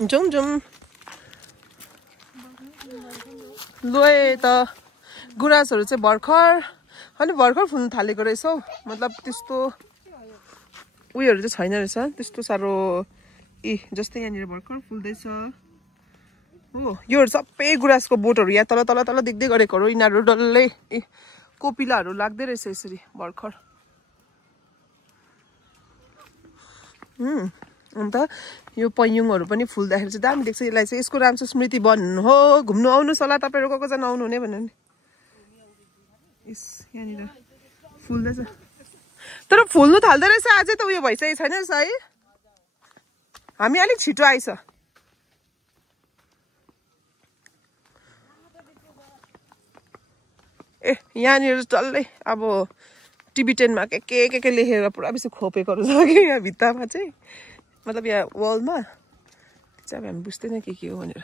जाउँ जाउँ लोए त गुराँसहरू चाहिँ भर्खर फुल्न थालेको रहेछ हौ मतलब त्यस्तो उयोहरू चाहिँ छैन रहेछ त्यस्तो साह्रो जस्तै यहाँनिर भर्खर फुल्दैछ हो योहरू सबै गुराँसको बोटहरू यहाँ तल तल तल देख्दै गरेको हो यिनीहरू डल्लै कोपिलाहरू लाग्दै रहेछ यसरी भर्खर अन्त यो पयुङहरू पनि फुल्दाखेरि चाहिँ दामी देख्छ यसलाई चाहिँ यसको नाम चाहिँ स्मृति वन हो घुम्नु आउनुहोस् होला तपाईँहरू कतिजना आउनु हुने भन्यो नि यहाँनिर फुल्दैछ तर फुल्नु थाल्दो रहेछ अझै त उयो भइसकेको छैन रहेछ है हामी अलिक छिटो आइछ यहाँनिर डल्लै अब टिबिटेनमा के लेखेर पुरा बेसी खोपेकोहरू छ कि यहाँ भित्तामा चाहिँ मतलब यहाँ वालमा चाहिँ अब हामी बुझ्दैन के हो भनेर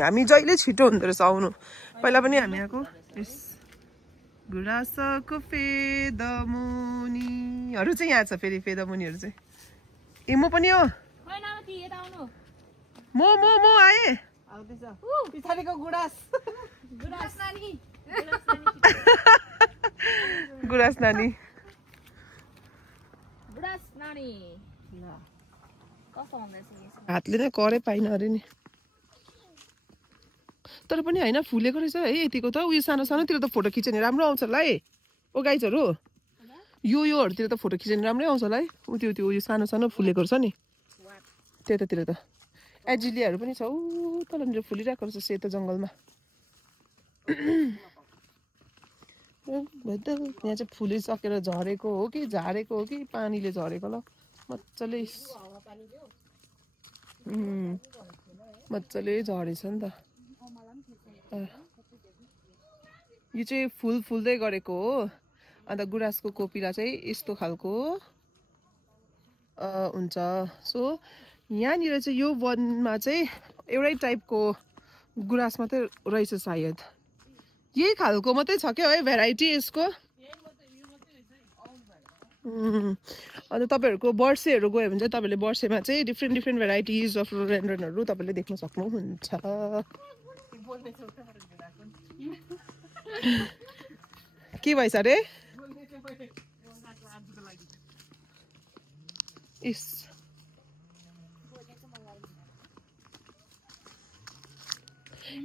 हामी जहिले छिटो हुँदो रहेछ आउनु पहिला पनि हामी आएको गुराँसको फेदमुनिहरू चाहिँ यहाँ छ फेरि फेदमुनिहरू चाहिँ ए म पनि हो म आएँ पछाडिको गुराँस नानी हातले नै करे पाइन अरे नि तर पनि होइन फुलेको रहेछ है यतिको त उयो सानो सानोतिर त फोटो खिच्यो भने राम्रो आउँछ होला है ओ गाइजहरू योहरूतिर त फोटो खिच्यो भने राम्रै आउँछ होला है त्यो उयो सानो सानो फुलेको छ नि त्यतातिर त एजिलियाहरू पनि छ ऊ तलनिर फुलिरहेको रहेछ सेतो जङ्गलमा यहाँ चाहिँ फुलिसकेर झरेको हो कि झारेको हो कि पानीले झरेको ल मजाले झरेछ नि त यो चाहिँ फुल्दै गरेको हो अन्त गुराँसको कोपिला चाहिँ यस्तो खालको हुन्छ सो यहाँनिर चाहिँ यो वनमा चाहिँ एउटै टाइपको गुराँस मात्रै रहेछ सायद यही खालको मात्रै छ क्या है भेराइटी यसको अन्त तपाईँहरूको वर्षेहरू गयो भने चाहिँ तपाईँले वर्षेमा चाहिँ डिफ्रेन्ट भेराइटिज अफ रोडेन्ड्रनहरू तपाईँले देख्न सक्नुहुन्छ के भएछ अरे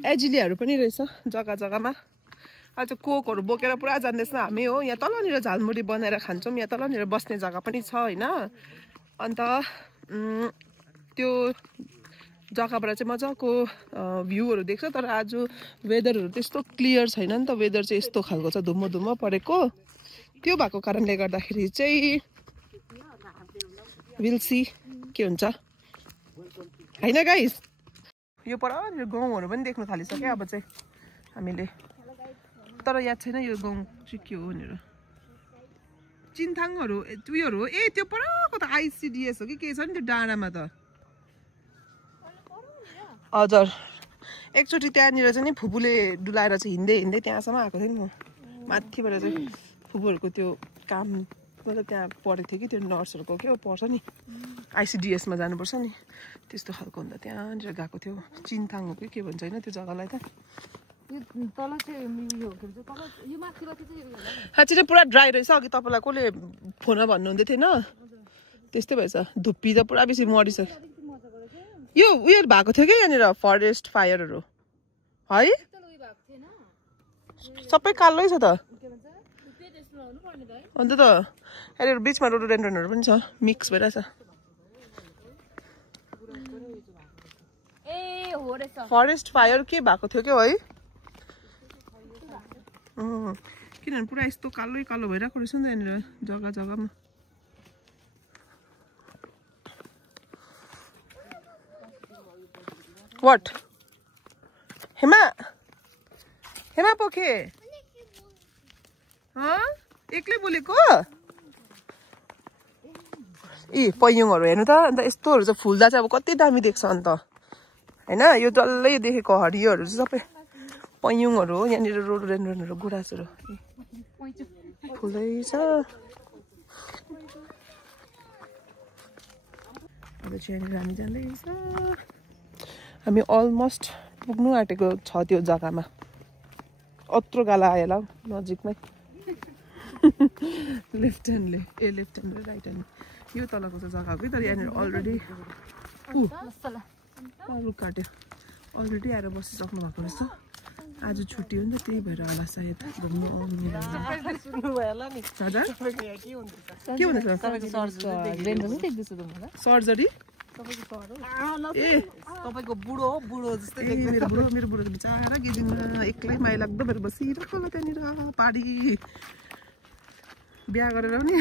एजिलियाहरू पनि रहेछ जग्गामा आज कोकहरू बोकेर पुरा जान्दैछ हामी हो यहाँ तलनिर झालमुरी बनाएर खान्छौँ यहाँ तलनिर बस्ने जग्गा पनि छ होइन अन्त त्यो जग्गाबाट चाहिँ मजाको भ्यूहरू देख्छ तर आज वेदरहरू त्यस्तो क्लियर छैन नि त वेदर चाहिँ यस्तो खालको छ धुम्म परेको त्यो भएको कारणले गर्दाखेरि चाहिँ विल सी के हुन्छ हैन गाइस यो पर गाउँहरू पनि देख्न थालिसक्यो अब चाहिँ हामीले तर याद छैन यो गाउँ चाहिँ के हो भनेर चिन्थाङहरू उयोहरू हो ए त्यो परको त आइसिडिएस हो कि के छ नि त्यो डाँडामा त हजुर एकचोटि त्यहाँनिर चाहिँ नि फुपूले डुलाएर चाहिँ हिँड्दै त्यहाँसम्म आएको थिएँ नि म माथिबाट चाहिँ फुपूहरूको त्यो काम मतलब त्यहाँ पढेको थियो कि त्यो नर्सहरूको के हो पर्छ नि आइसिडिएसमा जानुपर्छ नि त्यस्तो खालको हुँदा त्यहाँनिर गएको थियो चिन्थाङ हो कि के भन्छ होइन त्यो जग्गालाई त साँच्चै नै पुरा ड्राई रहेछ अघि तपाईँलाई कसले फोनमा भन्नुहुँदै थिएन त्यस्तै भएछ धुप्पी त पुरा बेसी मरिसक्यो यो उयो भएको थियो क्या यहाँनिर फरेस्ट फायरहरू है सबै कालै छ त अन्त त यहाँनिर बिचमा रोडोडेन्ड्रनहरू पनि छ मिक्स भइरहेछ फरेस्ट फायर के भएको थियो क्या है किनभने पुरा यस्तो कालो भइरहेको रहेछ नि त यहाँनिर जग्गामा वाट हेमा पोखे एक्लै बोलेको पयुङहरू हेर्नु त अन्त यस्तोहरू चाहिँ फुल्दा चाहिँ अब कति दामी देख्छ अन्त हैन यो डल्लै देखेको हरियोहरू चाहिँ सबै पयुङहरू हो यहाँनिर रोडोडेन्ड्रनहरू गुराँसहरू फुलै छ अब चाहिँ यहाँनिर हामी जाँदैछ हामी अलमोस्ट पुग्नु आँटेको छ त्यो जग्गामा अत्रो गाला आयो होला नजिकमै लेफ्ट ह्यान्डले लेफ्ट ह्यान्ड र राइट ह्यान्ड यो तलको चाहिँ जग्गा हो तर यहाँनिर अलरेडी रुख काट्यो अलरेडी आएर बसिसक्नु भएको रहेछ आज छुट्टी हो नि त त्यही भएर होला सायद घुम्नु आउने सर्जरी ए तपाईको बुढो हो बुढो जस्तै मेरो बुढो बिचारा गेजिङमा एक्लै माया लाग्दो भएर बसिरहेको होला त्यहाँनिर पाडी बिहा गरेर पनि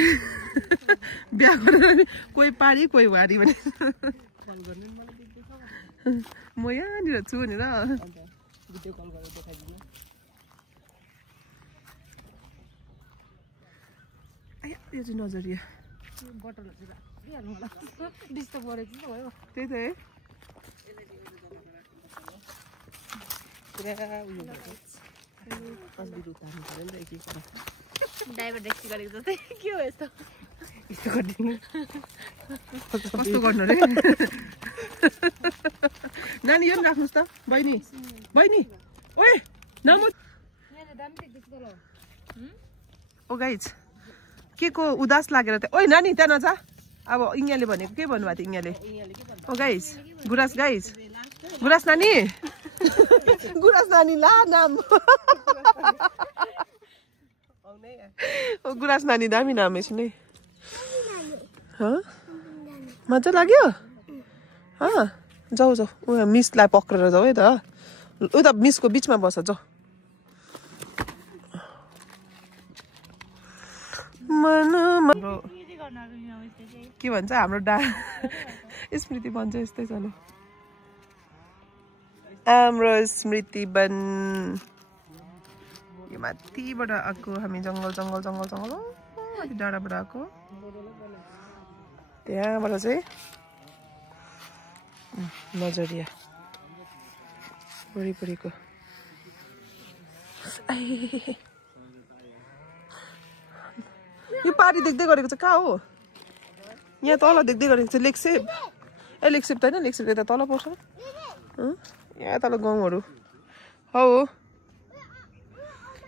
कोही पाडी कोही वारी भने म यहाँनिर छु भनेर भिडियो कल गरेर देखाइदिनु यो चाहिँ नजरिया बटलहरु चाहिँ होला डिस्टर्ब गरेको भयो त्यही त है ड्राइभर ट्याक्सी गरेको जस्तै के हो यस्तो कस्तो गर्नु रे नानी यो पनि राख्नुहोस् त बहिनी ओए नमु ओ गाइज के को उदास लागेर त ओइ नानी त्यहाँ नजा अब इङ्गाले भनेको के भन्नुभएको थियो इङ्गाले ओ गाइज गुराँस नानी गुराँस नानी ला नाम ओ गुराँस नानी दामी नाम यसो नै मजा लाग्यो जाऊ उयो मिसलाई पक्रेर जाऊ है त उता मिसको बिचमा बस जाऊ के भन्छ हाम्रो स्मृति भन्छ यस्तै छ नि हाम्रो स्मृति बन यो माथिबाट आएको हामी जङ्गल अलिक डाँडाबाट आएको त्यहाँबाट चाहिँ नजरिया वरिपरिको यो पारी देख्दै गरेको चाहिँ कहाँ हो यहाँ तल देख्दै गरेको चाहिँ लेकसेप लेकसेप त होइन लेकसेप यता तल पर्छ यहाँ तल गाउँहरू हो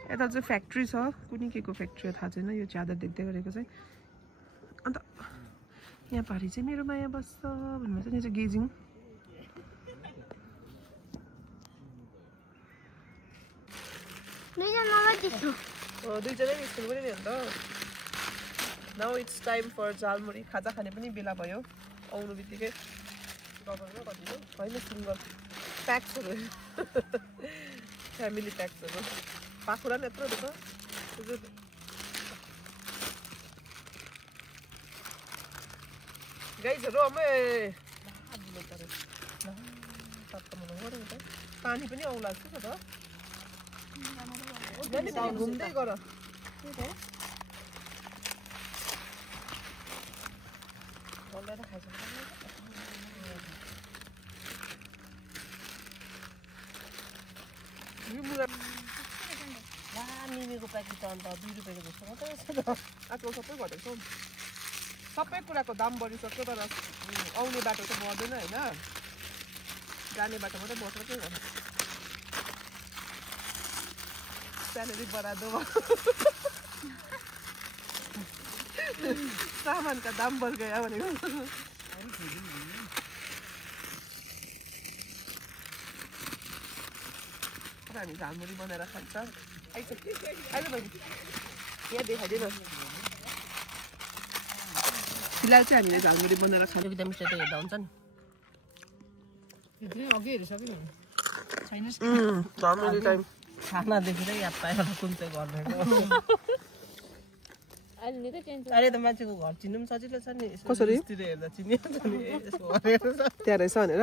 यता चाहिँ फ्याक्ट्री छ कुनै के को फ्याक्ट्री थाहा छैन यो च्यादर देख्दै गरेको चाहिँ अन्त यहाँ पारी चाहिँ मेरो माया बस्छ भन्नु चाहिँ यहाँ चाहिँ गेजिङ दुईजनै निस्किनु पनि नि अन्त now it's time for jhalmuri खाजा खाने पनि बेला भयो आउनु बित्तिकै होइन सिङ्गल प्याक्सहरू फ्यामिली प्याक्सहरू पाखुरा पनि यत्रो छ गाइजहरू पानी पनि आउला जस्तो छ त घुम्दै गर मिमीको प्याकेट अन्त 2 रुपैयाँको जस्तो मात्रै छ त आजकल सबै घटेको छ सबै कुराको दाम बढिसक्यो तर आउने बाटो त बढ्दैन होइन जाने बाटो मात्रै बढ्छ के गर्नु स्यालेरी बढादो सामानका दाम बढ गयो भनेको हामी झालमुरी बनाएर खान्छ आइज बहिनी यहाँ देखाइदिएन फिलहाल चाहिँ हामीले झालमुरी बनाएर खान्छ एकदम मिठो त हेर्दा हुन्छ नि इतनै अघि हेरिसक्यो छैन झालमुरी टाइम खाना देखेर याद पायो कुन चाहिँ घर भएको अहिले त मान्छेको घर चिन्नु पनि सजिलो छ नि कसरी हेर्दा चिनिहाल्छ नि त्यहाँ रहेछ भनेर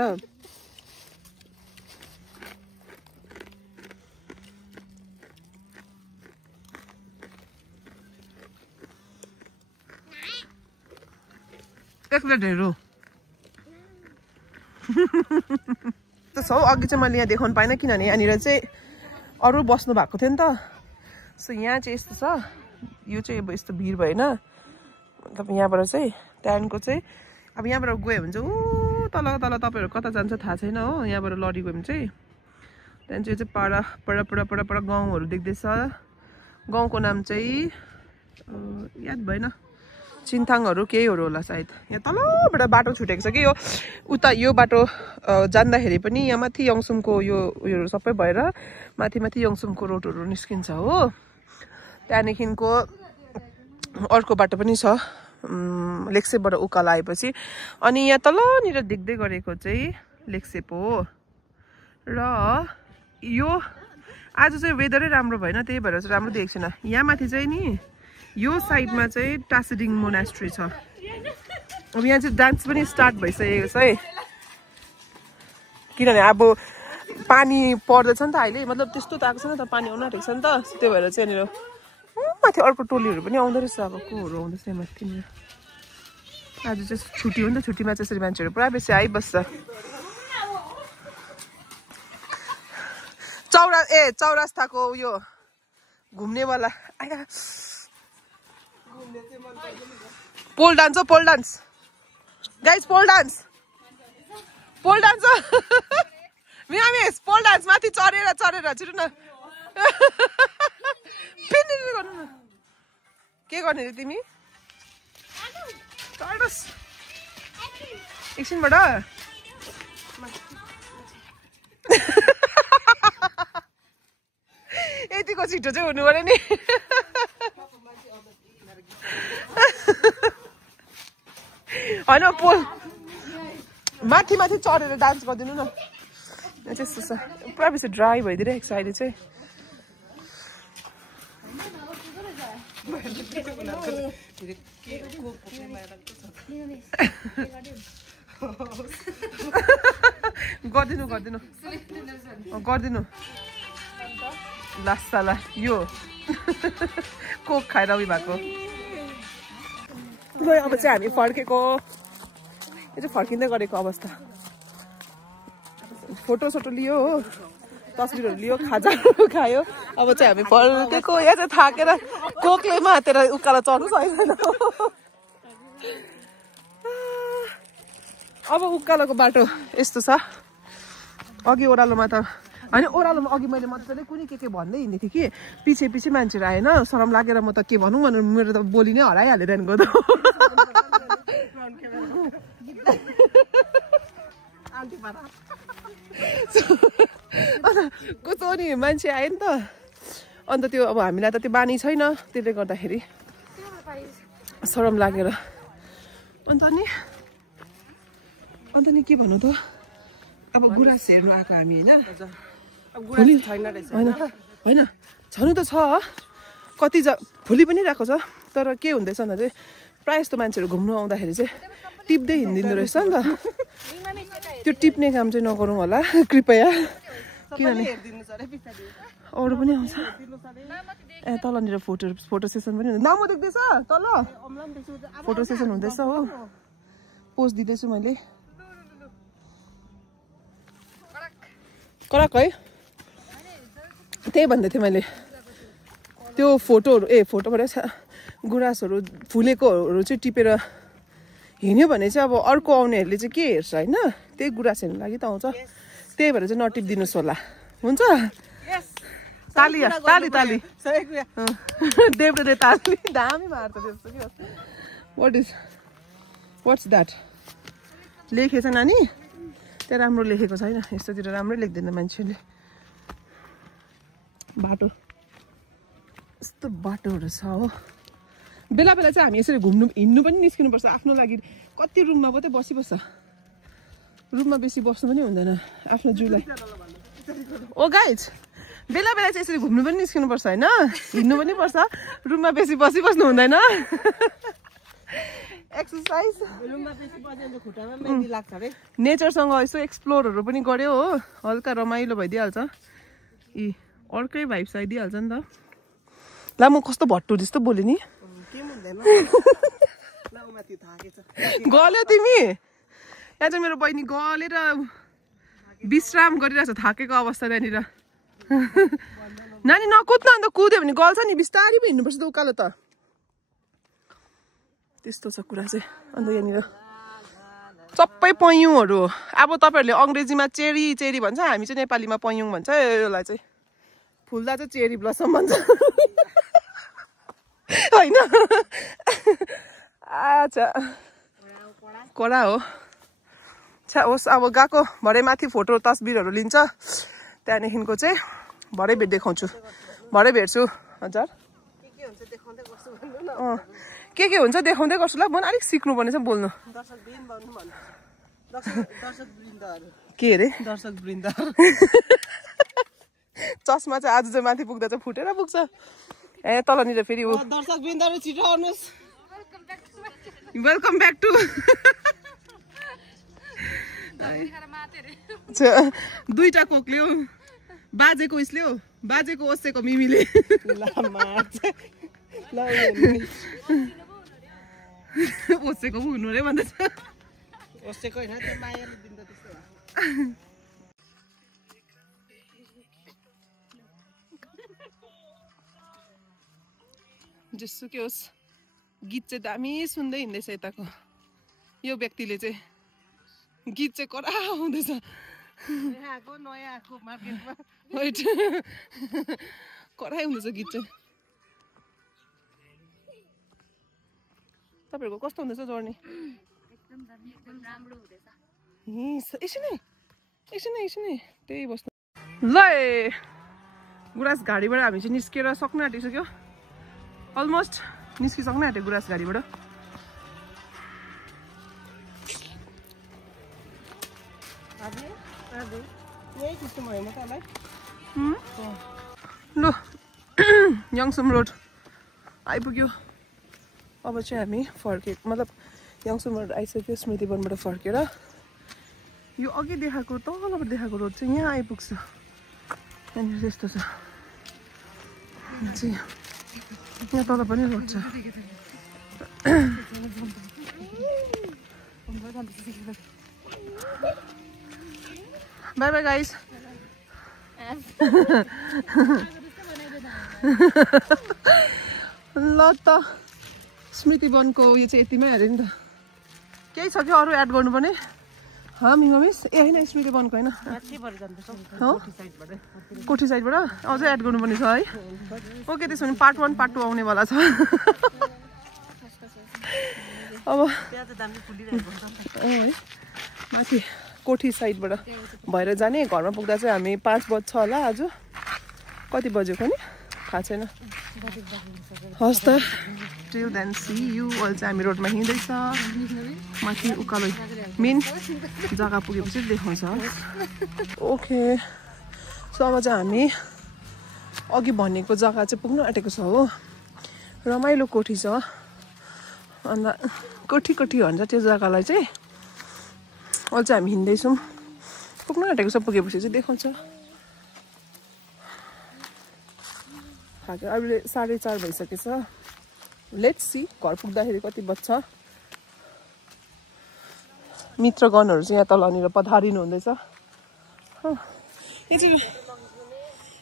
एक प्लेटहरू त छ अघि चाहिँ मैले यहाँ देखाउनु पाइनँ किनभने यहाँनिर चाहिँ अरू बस्नु भएको थियो नि त सो यहाँ चाहिँ यस्तो छ यो चाहिँ अब यस्तो भिड भएन मतलब यहाँबाट चाहिँ त्यहाँदेखिको चाहिँ अब यहाँबाट गयो भने चाहिँ ऊ तल तल तपाईँहरू कता जान्छ थाहा छैन हो यहाँबाट लडी गयो भने चाहिँ त्यहाँदेखि यो चाहिँ पाडा पडा पडा पडा पडा गाउँहरू देख्दैछ गाउँको नाम चाहिँ याद भएन चिन्थाङहरू केहीहरू होला सायद यहाँ तलबाट बाटो छुटेको छ कि यो उता यो बाटो जान्दाखेरि पनि यहाँ माथि यङसुमको यो उयोहरू सबै भएर माथि माथि यङसुमको रोडहरू निस्किन्छ हो त्यहाँदेखिको अर्को बाटो पनि छ लेक्सेपबाट उकालो आएपछि अनि यहाँ तलनिर देख्दै गरेको चाहिँ लेक्सेप हो र यो आज चाहिँ वेदरै राम्रो भएन त्यही भएर चाहिँ राम्रो देखेको छैन यहाँ माथि चाहिँ नि यो साइडमा चाहिँ टासिडिङ मोनास्ट्री छ अब यहाँ चाहिँ डान्स पनि स्टार्ट भइसकेको छ है किनभने अब पानी पर्दैछ नि त अहिले मतलब त्यस्तो त आएको छैन त पानी आउन आँटेको छ नि त त्यही भएर चाहिँ यहाँनिर माथि अर्को टोलीहरू पनि आउँदो रहेछ अब कोहरू आउँदैछ माथि आज चाहिँ छुट्टी हो नि त छुट्टीमा चाहिँ यसरी मान्छेहरू पुरा बेसी आइबस्छ चौरास्ताको उयो घुम्नेवाला पोल डान्स हो पोल डान्स गाइज पोल डान्स मिस पोल डान्स माथि चढेर छिटो न गर्नु न के गर्ने रे तिमी चढोस् एकछिनबाट यतिको छिटो चाहिँ हुनु पर्यो नि होइन पोल माथि माथि चढेर डान्स गरिदिनु न यहाँ चाहिँ यस्तो छ पुरा बेसी ड्राई भइदिइरहेको छ अहिले चाहिँ गरिदिनु लास्ताला यो कोक खाएर उयो भएको अब चाहिँ हामी फर्केको यो चाहिँ फर्किँदै गरेको अवस्था फोटोसोटो लियो हो तस्बिरहरू लियो खाजाहरू खायो अब चाहिँ हामी फर्केको यहाँ चाहिँ थाकेर कोकले मातेर उकालो चढ्नु सकेन अब उकालोको बाटो यस्तो छ अघि ओह्रालोमा त होइन ओह्रालोमा अघि मैले मजाले कुनै के भन्दै हिँडेको थिएँ कि पछि मान्छेहरू आएन शरम लागेर म त के भनौँ भनेर मेरो त बोली नै हराइहाल्यो त्यहाँदेखिको त कस्तो नि मान्छे आयो नि त अन्त त्यो अब हामीलाई त त्यो बानी छैन त्यसले गर्दाखेरि शरम लागेर अन्त नि के भन्नु त अब गुराँस हेर्नु आएको हामी होइन छनु त छ कति भोलि पनि रहेको छ तर के हुँदैछ भन्दा चाहिँ प्रायः जस्तो मान्छेहरू घुम्नु आउँदाखेरि चाहिँ टिप्दै हिँडिदिँदो रहेछ नि त त्यो टिप्ने काम चाहिँ नगरौँ होला कृपया किनभने अरू पनि आउँछ ए तलनिर फोटो सेसन पनि हुन्छ नाम देख्दैछ तल फोटो सेसन हुँदैछ हो पोस्ट दिँदैछु मैले कडक है त्यही भन्दै थिएँ मैले त्यो फोटोबाट गुराँसहरू फुलेकोहरू चाहिँ टिपेर हिँड्यो भने चाहिँ अब अर्को आउनेहरूले चाहिँ के हेर्छ होइन त्यही गुराँस हेर्नु लागि त आउँछ त्यही भएर चाहिँ नटिपिदिनुहोस् होला हुन्छ ताली देब्रेले ताली दामी मार्छ त्यस्तो के वाट्स द्याट लेखेछ नानी त्यहाँ राम्रो लेखेको छैन यस्तोतिर राम्रै लेख्दैन मान्छेले बाटो यस्तो बाटोहरू छ हो बेला बेला चाहिँ हामी यसरी हिँड्नु पनि निस्किनुपर्छ आफ्नो लागि कति रुममा मात्रै बसिबस्छ रुममा बेसी बस्नु पनि हुँदैन आफ्नो जिउलाई ओ गाइज बेला बेला चाहिँ यसरी घुम्नु पनि निस्किनुपर्छ होइन हिँड्नु पनि पर्छ रुममा बेसी बसिबस्नु हुँदैन एक्सर्साइज नेचरसँग यसो एक्सप्लोरहरू पनि गर्यो हो हल्का रमाइलो भइदिइहाल्छ अर्कै भाइब्स आइदिइहाल्छ नि त ल म कस्तो भट्टु जस्तो बोलेँ नि गल्यो तिमी यहाँ चाहिँ मेरो बहिनी गलेर विश्राम गरिरहेछ थाकेको अवस्था त्यहाँनिर नानी नकुद्न अन्त कुद्यो भने गल्छ नि बिस्तारै पो हिँड्नुपर्छ त उकालो त त्यस्तो छ कुरा चाहिँ अन्त यहाँनिर सबै पयुङहरू हो अब तपाईँहरूले अङ्ग्रेजीमा चेरी चेरी भन्छ हामी चाहिँ नेपालीमा पयुङ भन्छ यसलाई चाहिँ फुल्दा चाहिँ चेरी ब्लसम भन्छ होइन अच्छा कडा हो छा होस् अब गएको भरे माथि फोटो तस्बिरहरू लिन्छ त्यहाँदेखिको चाहिँ भरे देखाउँछु भरे भेट्छु हजुर के हुन्छ देखाउँदै गर्छु ल म अलिक सिक्नुपर्ने छ बोल्नु के अरे दर्शक वृन्द चस्मा चाहिँ आज चाहिँ माथि पुग्दा चाहिँ फुटेर पुग्छ ए तलनिर फेरि दर्शक वृन्दहरु छिटो आउनुस् वेलकम ब्याक टु दुईटा कोक ल्याऊ बाजेको उस ल्याऊ बाजेको ओसेको मिमीले ओसेको हुनु रे भन्दैछ ओसेको हैन त्यो मायाले दिन्छ त्यस्तो जेसुकै होस् गीत चाहिँ दामी सुन्दै हिँड्दैछ यताको यो व्यक्तिले चाहिँ गीत चाहिँ कडा हुँदैछ नयाँ आएको मार्केटमा कराइ हुँदैछ गीत चाहिँ तपाईँहरूको कस्तो हुँदैछ जर्नी एकछिन त्यही बस्नु ल गुराँस गाडीबाट हामी चाहिँ निस्केर सक्नु आँटिसक्यो अलमोस्ट निस्किसक्नु आँट्यो गुराँस गाडीबाट ल यङसुम रोड आइपुग्यो अब चाहिँ हामी फर्के मतलब यङसुम रोड आइसक्यो स्मृति वनबाट फर्केर यो अघि देखाएको तलबाट देखाएको रोड चाहिँ यहाँ आइपुग्छ यहाँनिर त्यस्तो छ यहाँ तल पनि रोड छ बाई बाई गाइस ल त स्मृति वनको उयो चाहिँ यतिमै हेऱ्यो नि त केही छ कि अरू एड गर्नुपर्ने मिस ए होइन स्मृति वनको होइन कोठी साइडबाट अझै एड गर्नुपर्ने छ है ओके त्यसो भने पार्ट 1 पार्ट 2 आउनेवाला छ अब माथि कोठी साइडबाट भएर जाने घरमा पुग्दा चाहिँ हामी 5 बज्छ होला आज कति बजेको नि थाहा छैन हस् त टिल देन सी यु अहिले चाहिँ हामी रोडमा हिँड्दैछ माथि उकालो मेन जग्गा पुगेपछि देखाउँछ ओके सो अब चाहिँ हामी अघि भनेको जग्गा चाहिँ पुग्नु आँटेको छ हो रमाइलो कोठी छ अन्त कोठी भन्छ त्यो जग्गालाई चाहिँ अहिले चाहिँ हामी हिँड्दैछौँ पुग्नु आँटेको छ पुगेपछि चाहिँ देखाउँछ अहिले 4:30 भइसकेछ लेट्स सी घर पुग्दाखेरि कति बज्छ मित्रगणहरू चाहिँ यहाँ तलनिर पधारिनु हुँदैछ यो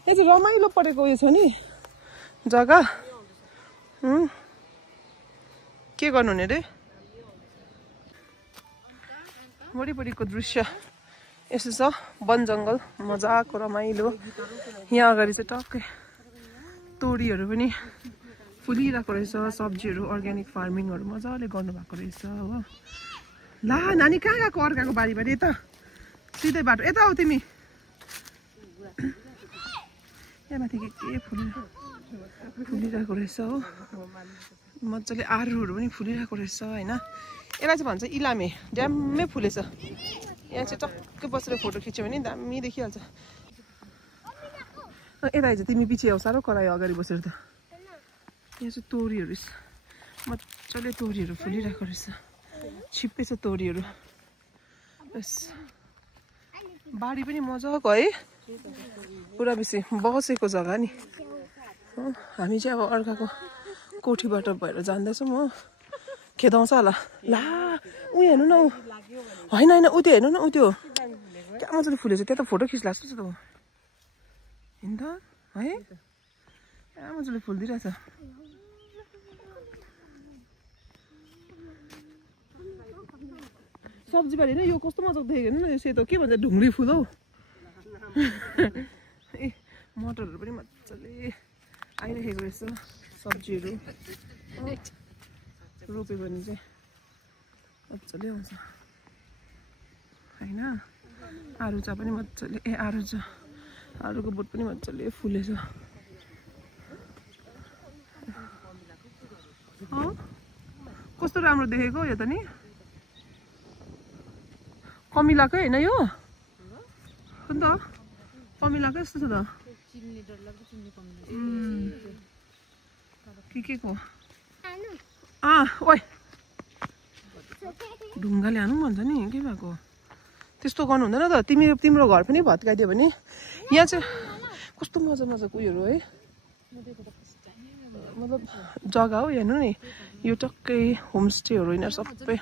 चाहिँ रमाइलो परेको उयो छ नि जग्गा के गर्नु हुने रे वरिपरिको दृश्य यसो छ वन जङ्गल मजाको रमाइलो यहाँ अगाडि चाहिँ टक्कै तोरीहरू पनि फुलिरहेको रहेछ सब्जीहरू अर्ग्यानिक फार्मिङहरू मजाले गर्नुभएको रहेछ हो ला नानी कहाँ गएको अर्काको बारीबारी यता सिधै बाटो यता आऊ तिमी यहाँ माथि के फुलिरहेको रहेछ हो मजाले आरुहरू पनि फुलिरहेको रहेछ होइन यसलाई चाहिँ भन्छ इलामे ड्याम्मै फुलेछ यहाँ चाहिँ टक्कै बसेर फोटो खिच्यो भने दामी देखिहाल्छ यता चाहिँ तिमी पछि आऊ साह्रो करायो अगाडि बसेर त यहाँ चाहिँ तोरीहरू मजाले तोरीहरू फुलिरहेको रहेछ छिप्पै छ तोरीहरू बस बारी पनि मजाको है पुरा बेसी बसेको जग्गा नि हामी चाहिँ अब अर्काको कोठीबाट भएर जाँदैछौँ हो खेदाउँछ होला ला ऊ हेर्नु न होइन ऊ त्यो हेर्नु न ऊ त्यो क्या मजाले फुलेछ त्यहाँ त फोटो खिच्ला जस्तो छ त हैन त है मजाले फुल्दिरहेछ सब्जी बारी नै यो कस्तो मजाको देखेको हेर्नु न यो सेतो के भन्छ ढुङ्ग्री फुल हौ ए मटरहरू पनि मजाले आइरहेको रहेछ सब्जीहरू रोप्यो भने चाहिँ मजाले आउँछ होइन आरुचा पनि मजाले आरुको बोट पनि मजाले फुलेछ कस्तो राम्रो देखेको यो त नि कमिलाकै होइन यो हो नि त कमिलाकै जस्तो छ त के को ओइ ढुङ्गाले हानु भन्छ नि के भएको त्यस्तो गर्नु हुँदैन त तिम्रो घर पनि भत्काइदियो भने यहाँ चाहिँ कस्तो मजाको उयोहरू है मतलब जग्गा हो हेर्नु नि यो टक्कै होमस्टेहरू यिनीहरू सबै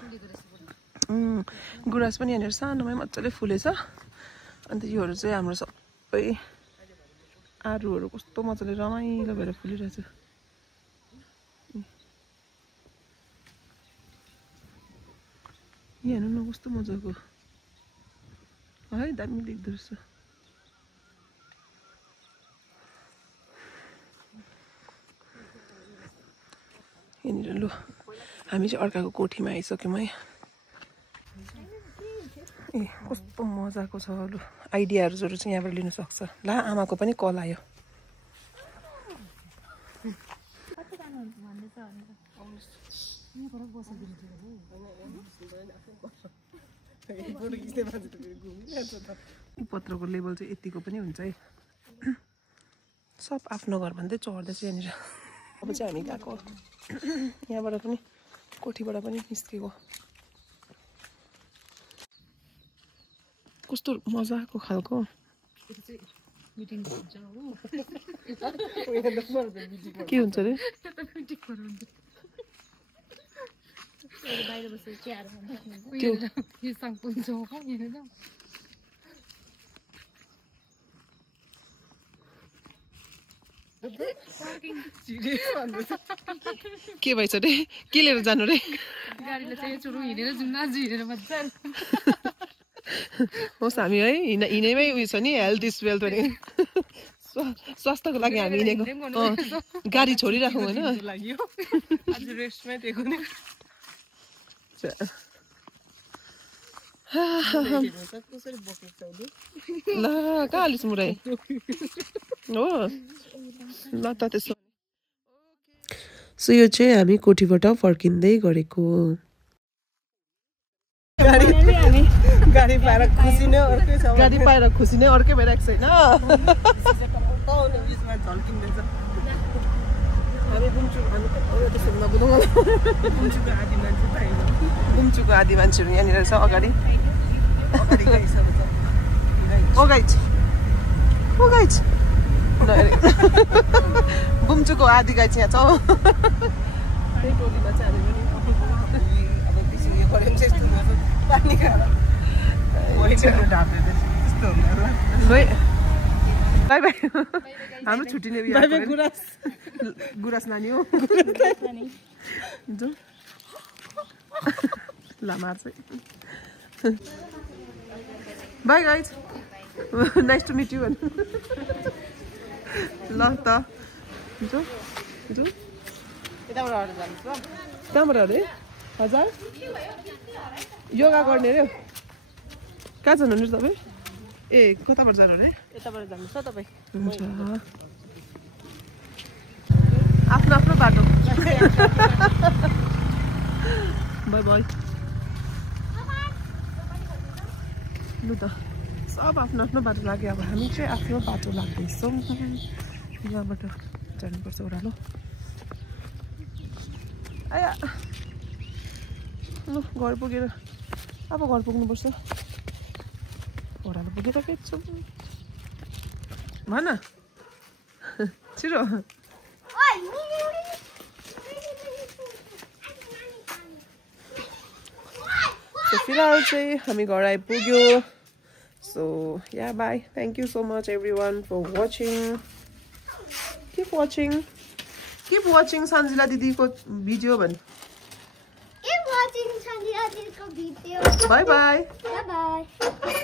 गुराँस पनि यहाँनिर सानोमै मजाले फुलेछ अन्त योहरू चाहिँ हाम्रो सबै आरुहरू कस्तो मजाले रमाइलो भएर फुलिरहेछ यहाँ हेर्नु न कस्तो मजाको है दामी देख्दो रहेछ यहाँनिर लु हामी चाहिँ अर्काको कोठीमा आइसक्यौँ है ए कस्तो मजाको छ लु आइडियाहरू चाहिँ यहाँबाट लिनु सक्छ ला आमाको पनि कल आयो पत्रको लेभल चाहिँ यतिको पनि हुन्छ है सब आफ्नो घर भन्दै चढ्दैछ यहाँनिर अब चाहिँ हामी गएको यहाँबाट पनि कोठीबाट पनि निस्केको कस्तो मजाको खालको के हुन्छ अरे बाहिर बसेर चियार के भएछ रे के लिएर जानु रे गाडीले चाहिँ चुरु हिँडेर जाउँ न हिँडेर मजाले होस् हामी है हिँडेमै उयो छ नि हेल्थ इज वेल्थ भने स्वास्थ्यको लागि हामी हिँडेको गाडी छोडिराखौँ होइन ल कहाँ हालिस् मुराई हो ल त त्यसो सो यो चाहिँ हामी कोठीबाट फर्किँदै गरेको गाडी पाएर खुसी नै अर्कै छ गाडी पाएर खुसी नै अर्कै भइरहेको छैन बुम्चुको आदि मान्छेहरू यहाँनिर छ अगाडि बुम्चुको आदि गाई चाहिँ यहाँ छ त्यही टोलीमा चाहिँ हामी बाई बाई हाम्रो छुट्टिने गुराँस नानी हो लामा चाहिँ bye guys nice to meet you ल त कहाँबाट अरे हजुर योगा गर्ने अरे कहाँ जानुहुने तपाईँ ए कताबाट जानु अरे यताबाट जानुहोस् न तपाईँ हुन्छ आफ्नो आफ्नो बाटो बाई बाई लु त सब आफ्नो आफ्नो बाटो लाग्यो अब हामी चाहिँ आफ्नो बाटो लाग्दैछौँ यहाँबाट जानुपर्छ ओह्रालो आया लु घर पुगेर अब घर पुग्नुपर्छ ओह्रालो पुगेर छौँ भन छिरो फिलहाल चाहिँ हामी घर आइपुग्यो So yeah, bye. Thank you so much everyone for watching. Keep watching Sanjila Didi ko video ban. Keep watching Sanjila Didi ko video. Bye bye. Bye bye.